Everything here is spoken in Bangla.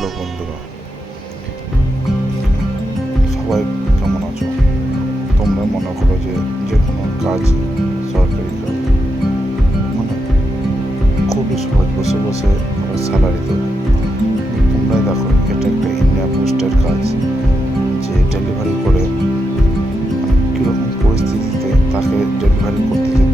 হ্যালো বন্ধুরা, সবাই কেমন আছো? তোমরা মনে করো যে কোনো কাজ, সরকারি কাজ মানে খুবই সহজ, বসে বসে স্যালারি দেবে। তোমরাই দেখো, এটা একটা ইন্ডিয়া পোস্টের কাজ, যে ডেলিভারি করে কীরকম পরিস্থিতিতে তাকে ডেলিভারি করতে যেতে